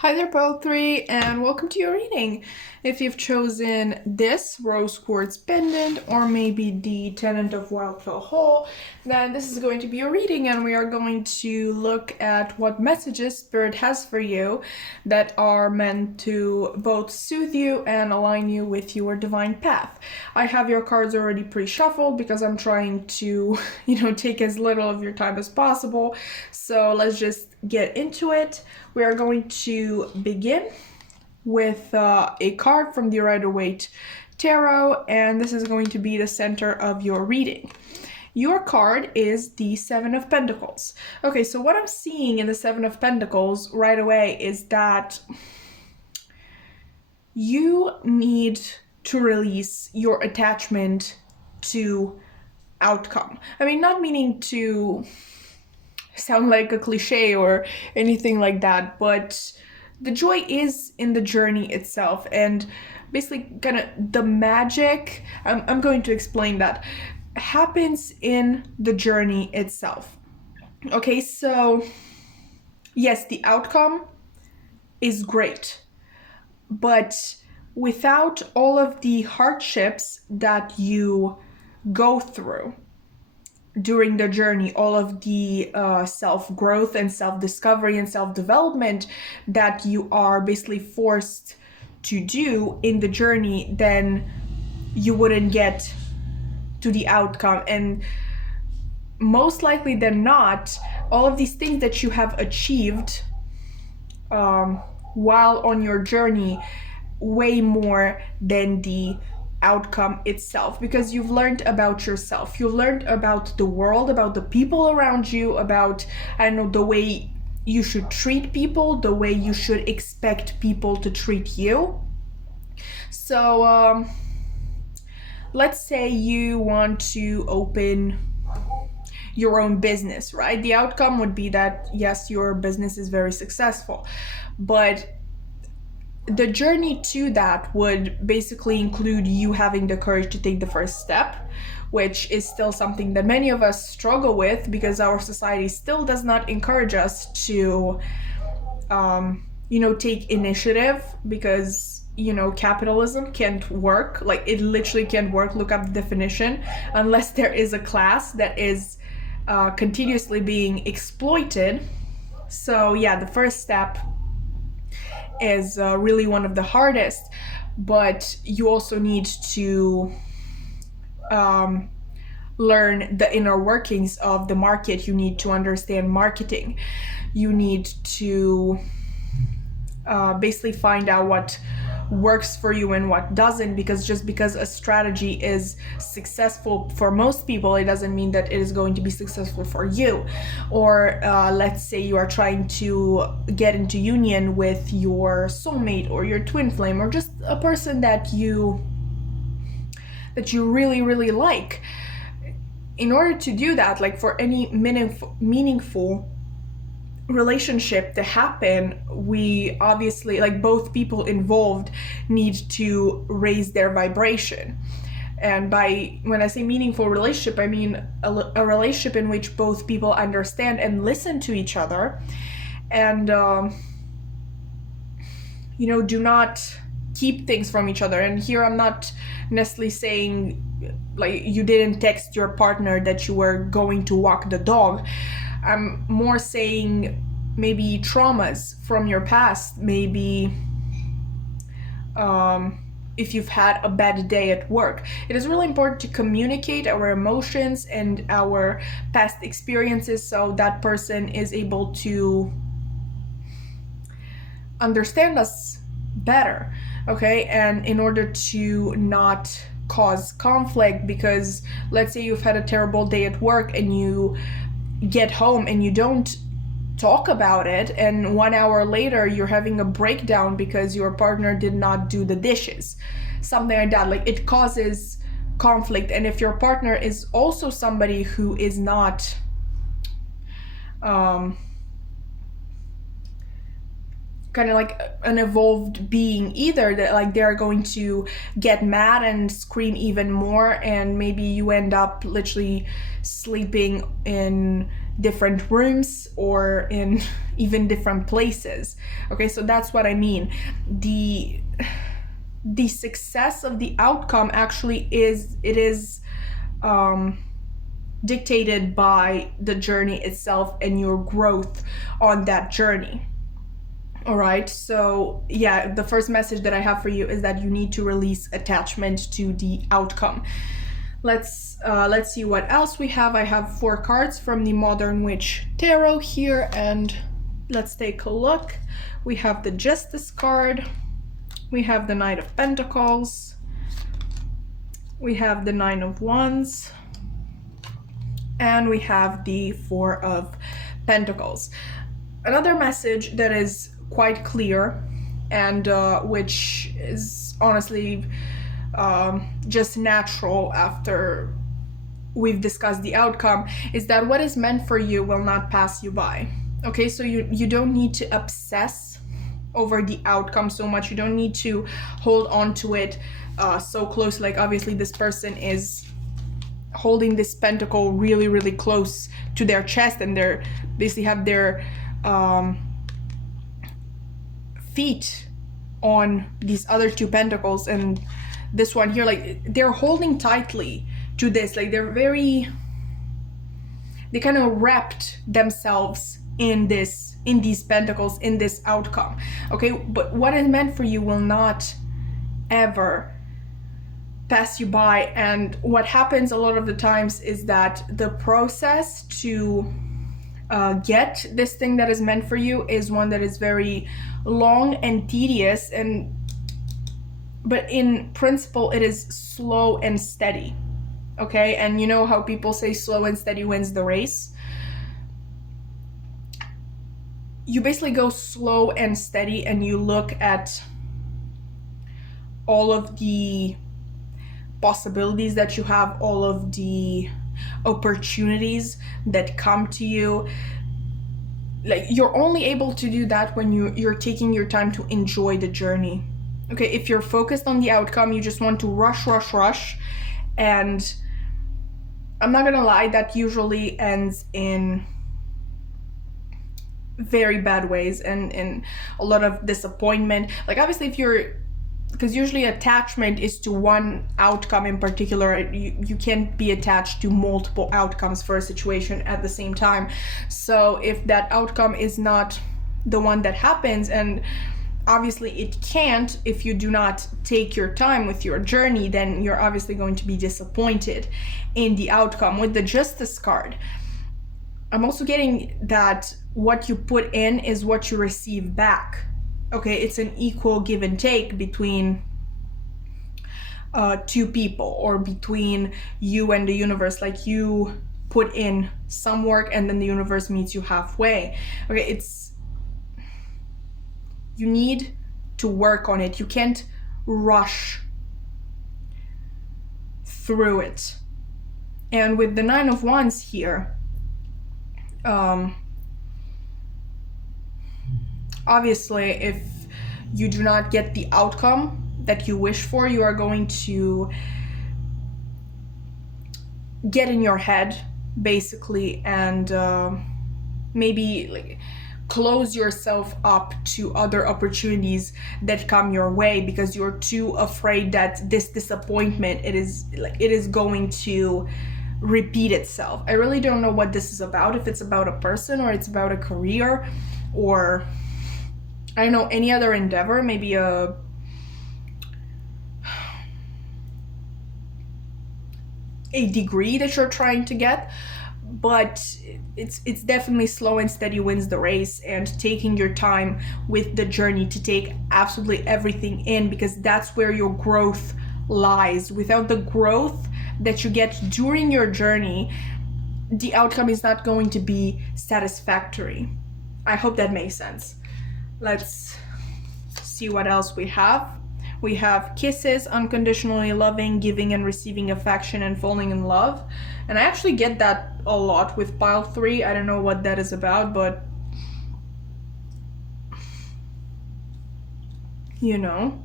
Hi there, poetry, and welcome to your reading. If you've chosen this rose quartz pendant or maybe the Tenant of Wild Pill Hole, then this is going to be your reading, and we are going to look at what messages Spirit has for you that are meant to both soothe you and align you with your divine path. I have your cards already pre-shuffled because I'm trying to, take as little of your time as possible. So let's just get into it. We are going to begin with a card from the Rider-Waite Tarot, and this is going to be the center of your reading. Your card is the Seven of Pentacles. Okay, so what I'm seeing in the Seven of Pentacles right away is that you need to release your attachment to outcome. I mean, not meaning to sound like a cliche or anything like that, but the joy is in the journey itself, and basically kind of the magic, I'm going to explain that, happens in the journey itself. Okay, so yes, the outcome is great, but without all of the hardships that you go through during the journey, all of the self-growth and self-discovery and self-development that you are basically forced to do in the journey, then you wouldn't get to the outcome. And most likely than not, all of these things that you have achieved while on your journey weigh more than the outcome itself, because you've learned about yourself, you've learned about the world, about the people around you, about, I don't know, the way you should treat people, the way you should expect people to treat you. So let's say you want to open your own business, right? The outcome would be that yes, your business is very successful, but the journey to that would basically include you having the courage to take the first step, which is still something that many of us struggle with because our society still does not encourage us to, take initiative, because, capitalism can't work. Like, it literally can't work. Look up the definition. Unless there is a class that is continuously being exploited. So yeah, the first step is really one of the hardest, but you also need to learn the inner workings of the market. You need to understand marketing. You need to basically find out what works for you and what doesn't, because just because a strategy is successful for most people, it doesn't mean that it is going to be successful for you. Or let's say you are trying to get into union with your soulmate or your twin flame, or just a person that you really, really like. In order to do that, like for any meaningful relationship to happen, we obviously, like, both people involved need to raise their vibration. And when I say meaningful relationship, I mean a relationship in which both people understand and listen to each other, and do not keep things from each other. And here I'm not necessarily saying like you didn't text your partner that you were going to walk the dog. I'm more saying maybe traumas from your past, maybe if you've had a bad day at work. It is really important to communicate our emotions and our past experiences so that person is able to understand us better, okay? And in order to not cause conflict, because let's say you've had a terrible day at work and you get home and you don't talk about it, and 1 hour later you're having a breakdown because your partner did not do the dishes, something like that. Like, it causes conflict. And if your partner is also somebody who is not kind kind of like an evolved being either, that like they're going to get mad and scream even more, and maybe you end up literally sleeping in different rooms or in even different places. Okay, so that's what I mean. The success of the outcome actually is dictated by the journey itself and your growth on that journey. All right, so yeah, the first message that I have for you is that you need to release attachment to the outcome. Let's see what else we have. I have 4 cards from the Modern Witch Tarot here, and let's take a look. We have the Justice card, we have the Knight of Pentacles, we have the Nine of Wands, and we have the Four of Pentacles. Another message that is quite clear, and which is honestly just natural after we've discussed the outcome, is that what is meant for you will not pass you by. Okay, so you don't need to obsess over the outcome so much. You don't need to hold on to it so close. Like obviously this person is holding this pentacle really, really close to their chest, and they're basically have their feet on these other 2 pentacles, and this one here, like they're holding tightly to this, like they kind of wrapped themselves in these pentacles, in this outcome. Okay, but what is meant for you will not ever pass you by. And what happens a lot of the times is that the process to get this thing that is meant for you is one that is very long and tedious, but in principle it is slow and steady. Okay, and you know how people say slow and steady wins the race? You basically go slow and steady, and you look at all of the possibilities that you have, all of the opportunities that come to you. Like you're only able to do that when you're taking your time to enjoy the journey. Okay, if you're focused on the outcome, you just want to rush, and I'm not gonna lie, that usually ends in very bad ways and in a lot of disappointment. Like obviously because usually attachment is to one outcome in particular. You can't be attached to multiple outcomes for a situation at the same time. So if that outcome is not the one that happens, and obviously it can't if you do not take your time with your journey, then you're obviously going to be disappointed in the outcome. With the Justice card, I'm also getting that what you put in is what you receive back. Okay, it's an equal give and take between 2 people, or between you and the universe. Like you put in some work and then the universe meets you halfway. Okay, you need to work on it. You can't rush through it. And with the Nine of Wands here, obviously if you do not get the outcome that you wish for, you are going to get in your head basically, and maybe like close yourself up to other opportunities that come your way, because you're too afraid that this disappointment it is going to repeat itself. I really don't know what this is about, if it's about a person or it's about a career, or I don't know, any other endeavor, maybe a degree that you're trying to get. But it's definitely slow and steady wins the race, and taking your time with the journey to take absolutely everything in, because that's where your growth lies. Without the growth that you get during your journey, the outcome is not going to be satisfactory. I hope that makes sense. Let's see what else we have. We have kisses, unconditionally loving, giving and receiving affection, and falling in love. And I actually get that a lot with pile 3. I don't know what that is about, but you know.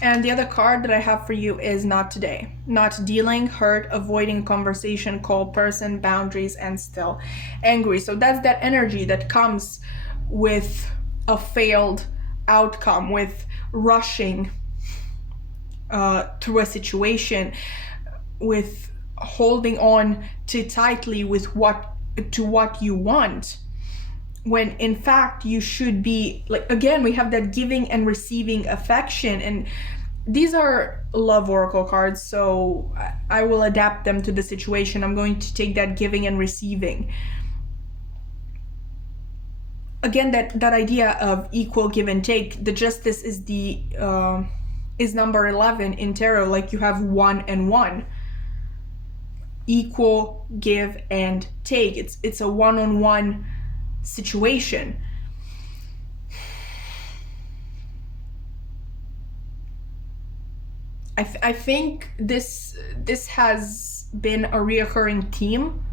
And the other card that I have for you is not today. Not dealing, hurt, avoiding conversation, cold person, boundaries, and still angry. So that's that energy that comes with a failed outcome, with rushing through a situation, with holding on too tightly with what you want, when in fact you should be, like, again, we have that giving and receiving affection. And these are love oracle cards, so I will adapt them to the situation. I'm going to take that giving and receiving. Again, that idea of equal give and take. The justice is the is number 11 in tarot. Like, you have 1 and 1. Equal give and take. It's a one-on-one situation. I think this has been a reoccurring theme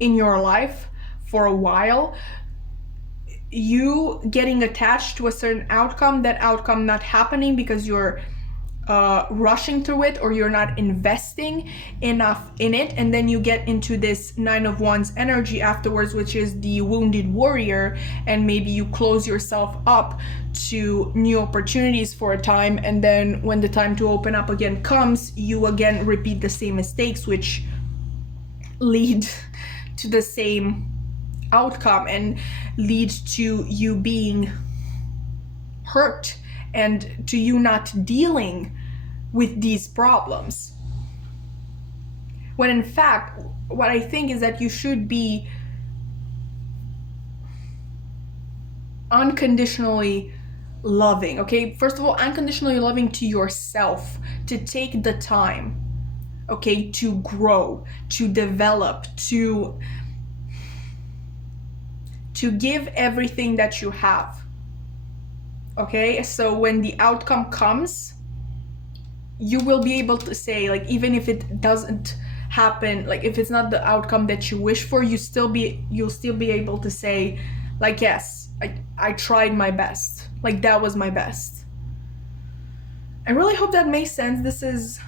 in your life for a while. You getting attached to a certain outcome, that outcome not happening because you're rushing through it, or you're not investing enough in it, and then you get into this 9 of Wands energy afterwards, which is the wounded warrior, and maybe you close yourself up to new opportunities for a time, and then when the time to open up again comes, you again repeat the same mistakes, which lead to the same outcome and lead to you being hurt and to you not dealing with these problems. When in fact, what I think is that you should be unconditionally loving, okay? First of all, unconditionally loving to yourself, to take the time, okay, to grow, to develop, to give everything that you have. Okay, so when the outcome comes, you will be able to say, like, even if it doesn't happen, like if it's not the outcome that you wish for, you'll still be able to say, like, yes, I tried my best. Like, that was my best. I really hope that makes sense. This is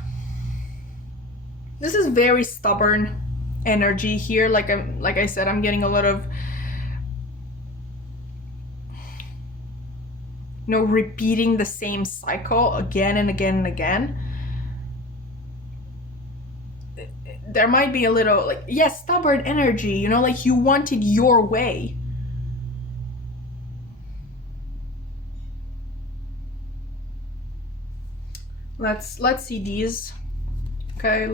very stubborn energy here. Like I said, I'm getting a lot of repeating the same cycle again and again and again. There might be a little, like, yes, stubborn energy, like you wanted your way. Let's see these. Okay,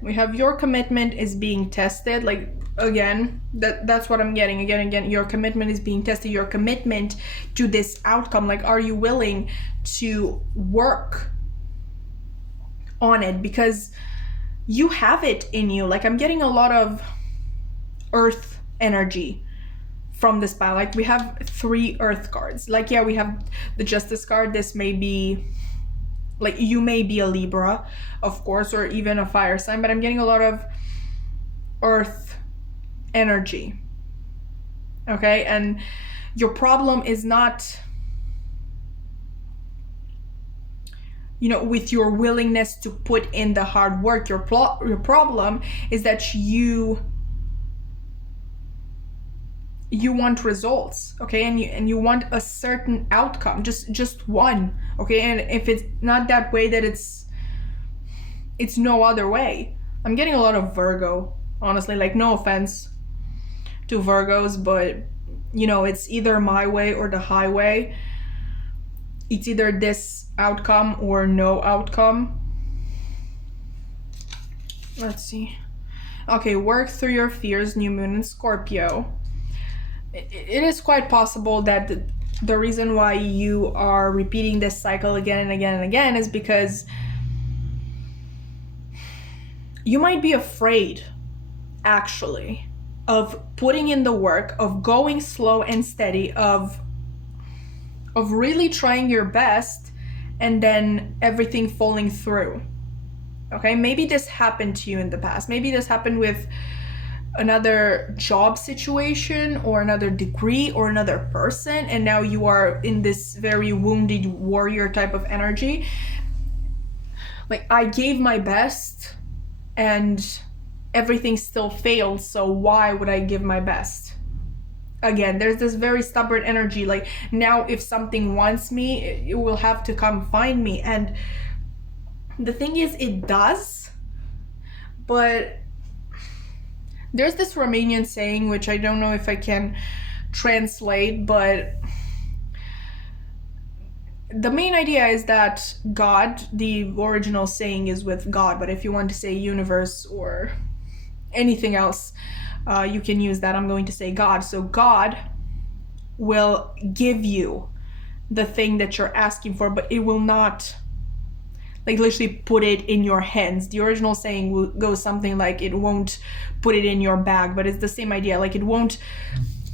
we have your commitment is being tested. Like, again, that's what I'm getting. Again, your commitment is being tested. Your commitment to this outcome. Like, are you willing to work on it? Because you have it in you. Like, I'm getting a lot of earth energy from this pile. Like, we have 3 earth cards. Like, yeah, we have the justice card. This may be, like, you may be a Libra, of course, or even a fire sign, but I'm getting a lot of earth energy. Okay, and your problem is not, with your willingness to put in the hard work. Your problem is that you want results, okay, and you want a certain outcome, just one, okay, and if it's not that way, that it's no other way. I'm getting a lot of Virgo, honestly. Like, no offense to Virgos, but it's either my way or the highway. It's either this outcome or no outcome. Let's see. Okay, work through your fears, new moon in Scorpio. It is quite possible that the reason why you are repeating this cycle again and again and again is because you might be afraid, actually, of putting in the work, of going slow and steady, of really trying your best, and then everything falling through. Okay, maybe this happened to you in the past. Maybe this happened with another job situation or another degree or another person, and now you are in this very wounded warrior type of energy. Like, I gave my best and everything still failed, so why would I give my best? Again, there's this very stubborn energy, like, now if something wants me, it will have to come find me. And the thing is, it does, but there's this Romanian saying, which I don't know if I can translate, but the main idea is that God, the original saying is with God, but if you want to say universe or anything else, you can use that. I'm going to say God. So God will give you the thing that you're asking for, but it will not, like, literally put it in your hands. The original saying goes something like, it won't put it in your bag, but it's the same idea. Like, it won't,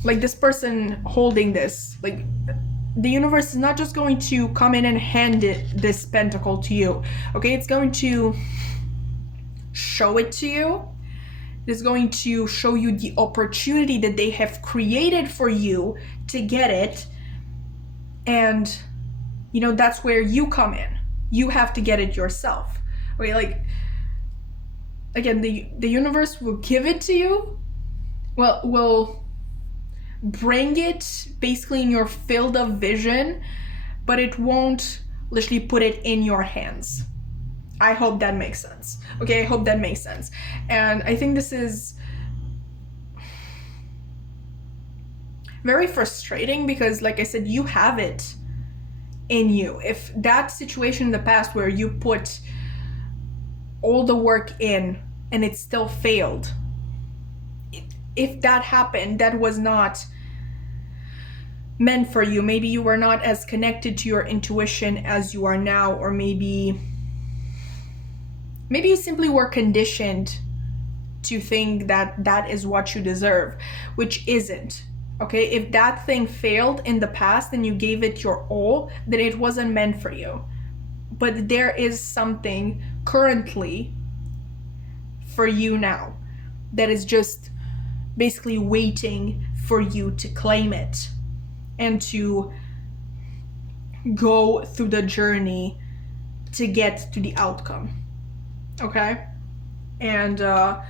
like, this person holding this, like, the universe is not just going to come in and hand this pentacle to you, okay? It's going to show it to you. It's going to show you the opportunity that they have created for you to get it. And, you know, that's where you come in. You have to get it yourself. Okay, like, again, the universe will give it to you. Well, will bring it basically in your field of vision, but it won't literally put it in your hands. I hope that makes sense. Okay, I hope that makes sense. And I think this is very frustrating because, like I said, you have it in you. If that situation in the past where you put all the work in and it still failed, if that happened, that was not meant for you. Maybe you were not as connected to your intuition as you are now, or maybe you simply were conditioned to think that that is what you deserve, which isn't. Okay, if that thing failed in the past and you gave it your all, then it wasn't meant for you. But there is something currently for you now that is just basically waiting for you to claim it and to go through the journey to get to the outcome. Okay? And I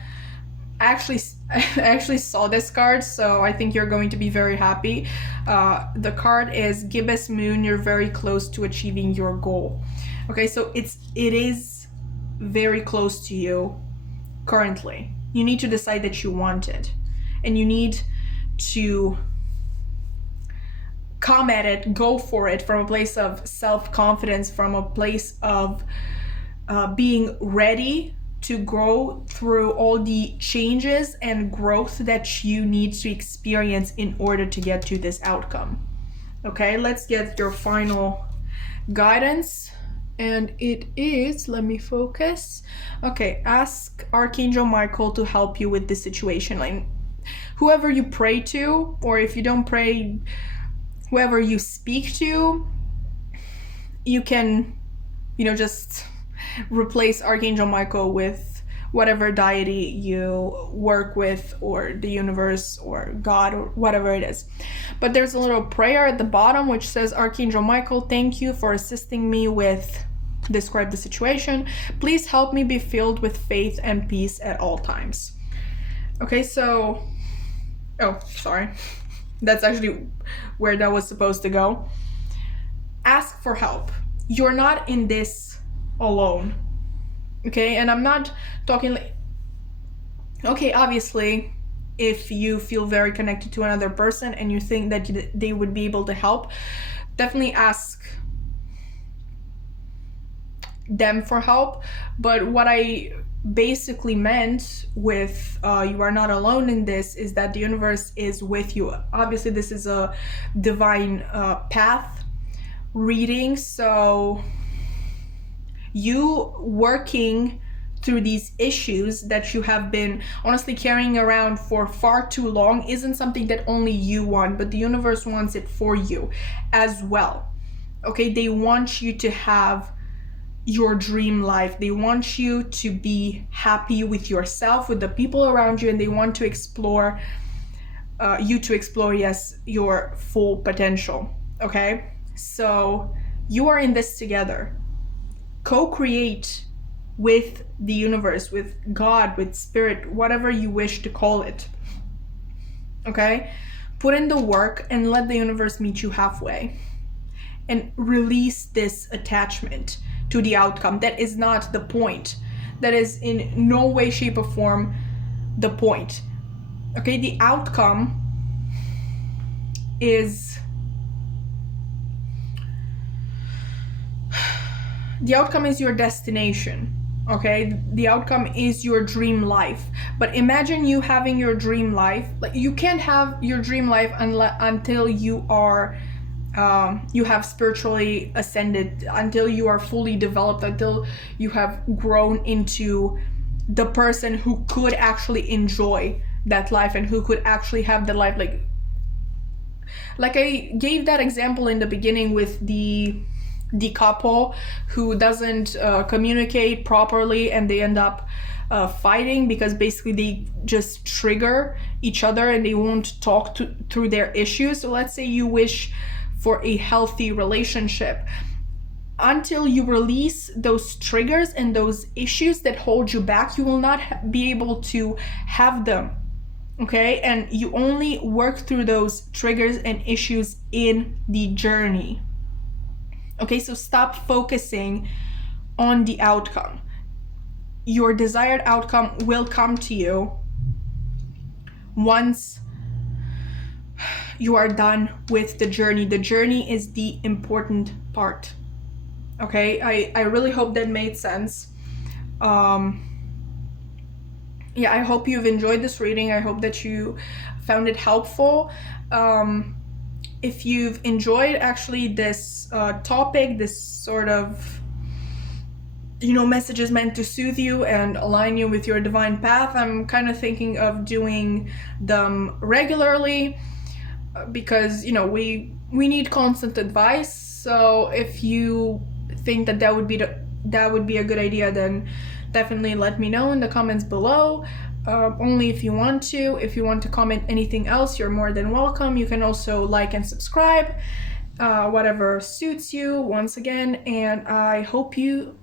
actually saw this card, so I think you're going to be very happy. The card is Gibbous Moon. You're very close to achieving your goal. Okay, so it is very close to you currently. You need to decide that you want it, and you need to come at it, go for it from a place of self-confidence, from a place of being ready to grow through all the changes and growth that you need to experience in order to get to this outcome. Okay, let's get your final guidance. And it is, let me focus. Okay, ask Archangel Michael to help you with this situation. Like, whoever you pray to, or if you don't pray, whoever you speak to, you can, just replace Archangel Michael with whatever deity you work with, or the universe, or God, or whatever it is. But there's a little prayer at the bottom which says, Archangel Michael, thank you for assisting me with describe the situation. Please help me be filled with faith and peace at all times. Okay, so, oh, sorry. That's actually where that was supposed to go. Ask for help. You're not in this alone. Okay, and I'm not talking like, okay, obviously, if you feel very connected to another person and you think that they would be able to help, definitely ask them for help. But what I basically meant with you are not alone in this is that the universe is with you. Obviously, this is a divine path reading, so you working through these issues that you have been honestly carrying around for far too long isn't something that only you want, but the universe wants it for you as well. Okay, they want you to have your dream life. They want you to be happy with yourself, with the people around you, and they want to explore yes, your full potential. Okay, so you are in this together. Co-create with the universe, with God, with spirit, whatever you wish to call it. Okay, put in the work and let the universe meet you halfway, and release this attachment to the outcome. That is not the point. That is in no way, shape, or form the point. Okay, the outcome is your destination. Okay, the outcome is your dream life. But imagine you having your dream life. Like, you can't have your dream life until you are you have spiritually ascended, until you are fully developed, until you have grown into the person who could actually enjoy that life and who could actually have the life. Like I gave that example in the beginning with the couple who doesn't communicate properly, and they end up fighting because basically they just trigger each other and they won't talk through their issues. So let's say you wish for a healthy relationship. Until you release those triggers and those issues that hold you back, you will not be able to have them. Okay, and you only work through those triggers and issues in the journey. Okay, so stop focusing on the outcome. Your desired outcome will come to you once you are done with the journey. The journey is the important part. Okay, I really hope that made sense. Yeah, I hope you've enjoyed this reading. I hope that you found it helpful. If you've enjoyed actually this topic, this sort of, messages meant to soothe you and align you with your divine path, I'm kind of thinking of doing them regularly because, we need constant advice. So if you think that would be a good idea, then definitely let me know in the comments below. Only if you want to. If you want to comment anything else, you're more than welcome. You can also like and subscribe, whatever suits you, once again. And I hope you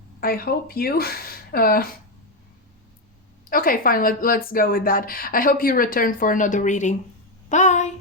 okay, fine, let's go with that. I hope you return for another reading. Bye.